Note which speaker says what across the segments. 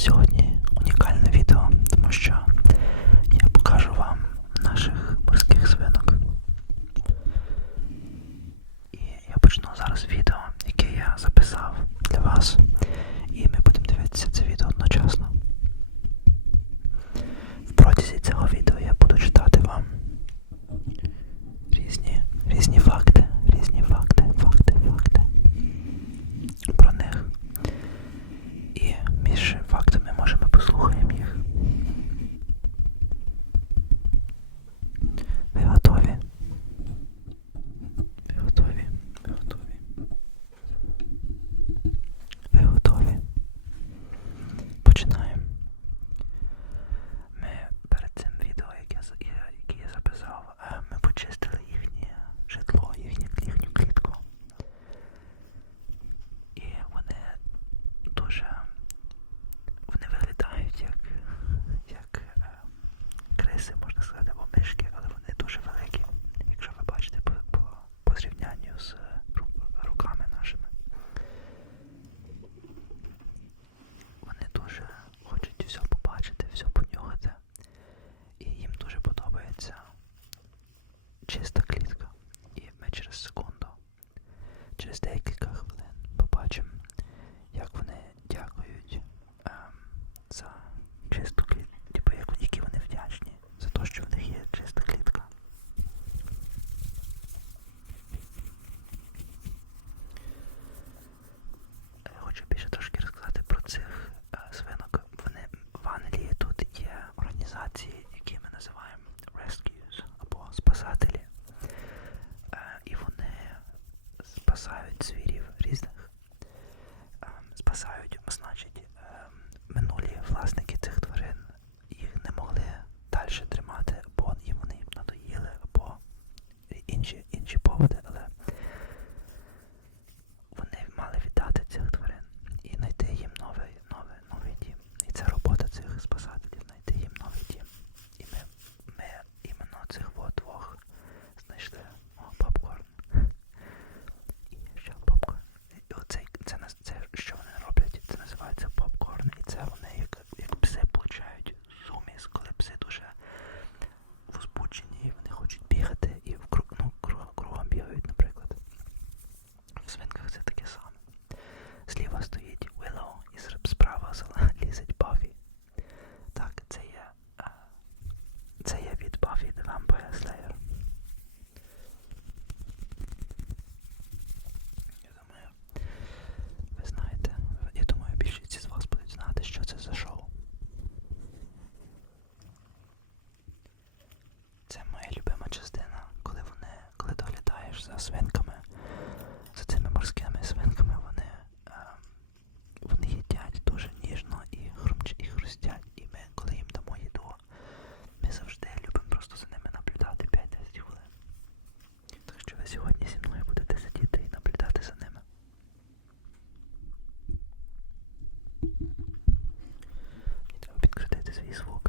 Speaker 1: сьогодні peaceful.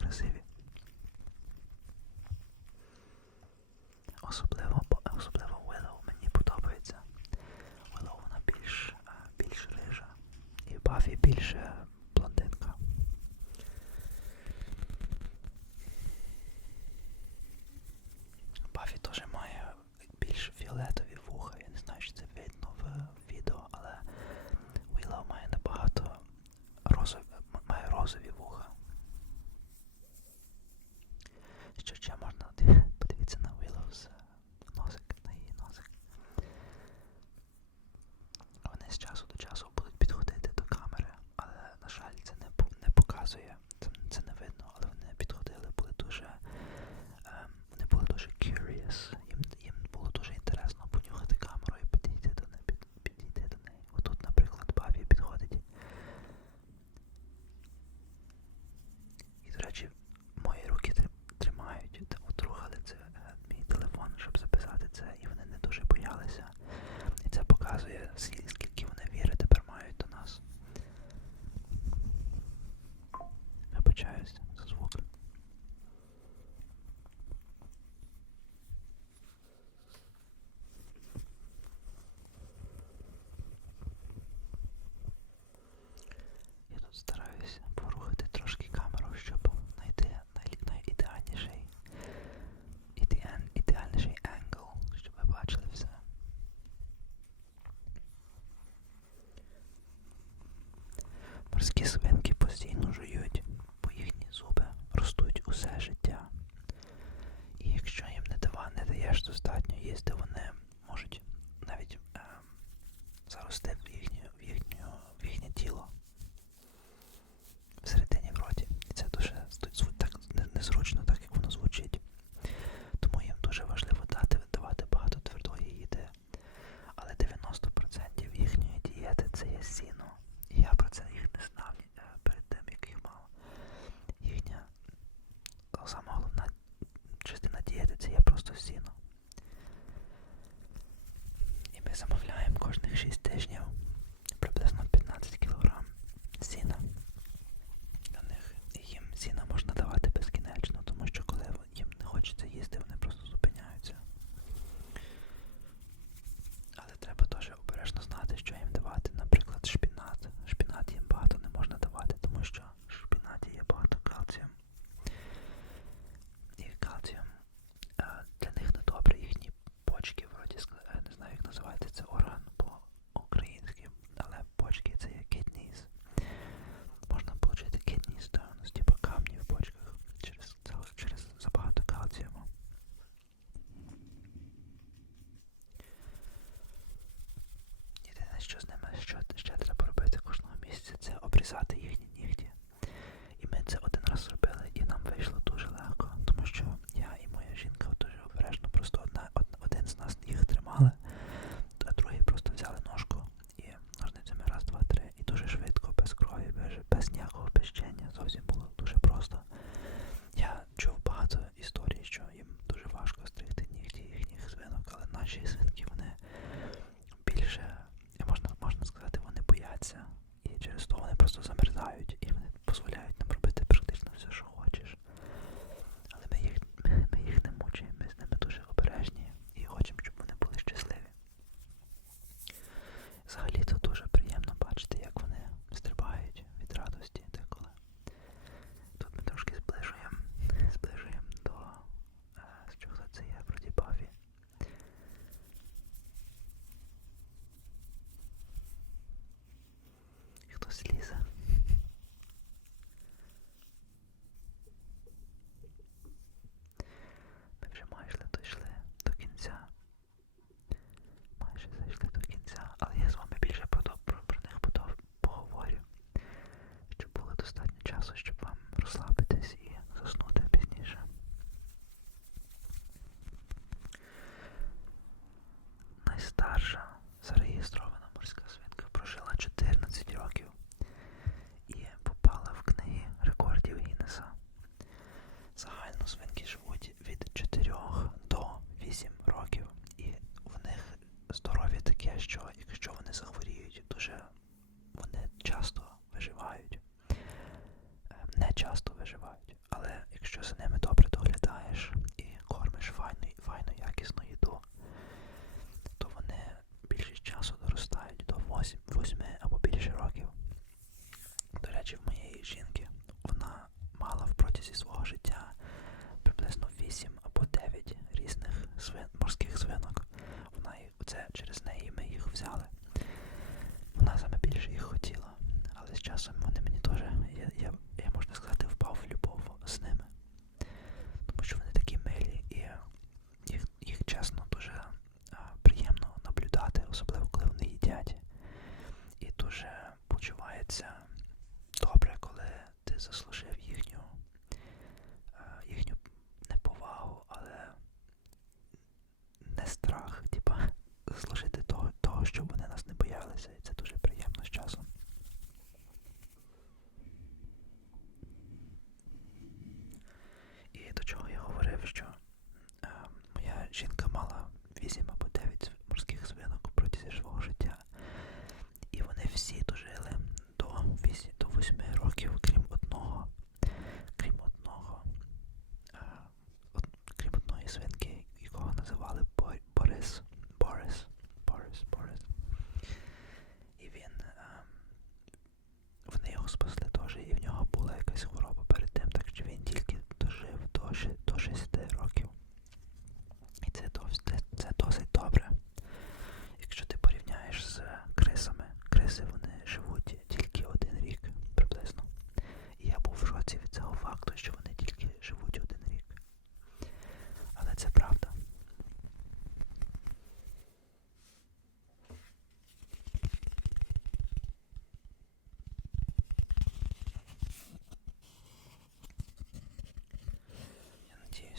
Speaker 1: красиві. Особливо особливо Willow мені подобається. Willow вона більш е, більш рижа. І Баффі більше passage 8 або більше років. До речі, в моєї жінки вона мала в протязі свого життя приблизно 8 або 9 різних свин, морських свинок. Вона це через неї.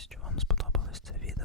Speaker 1: Що вам сподобалось це відео.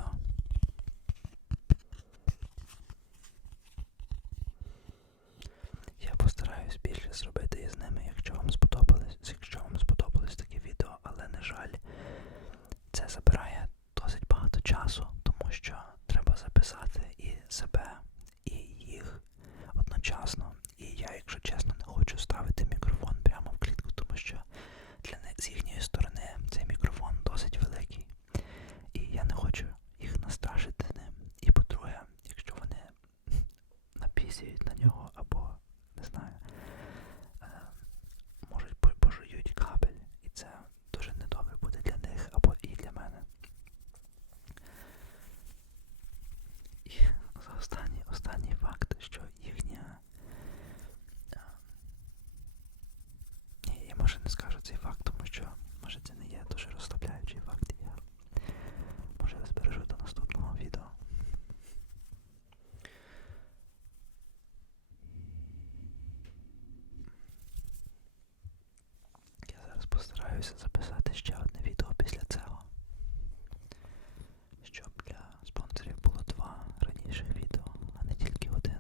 Speaker 1: плануюся записати ще одне відео після цього. Щоб для спонсорів було два раніше відео, а не тільки один.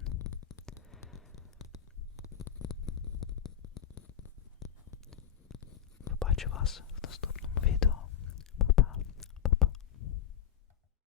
Speaker 1: Побачу вас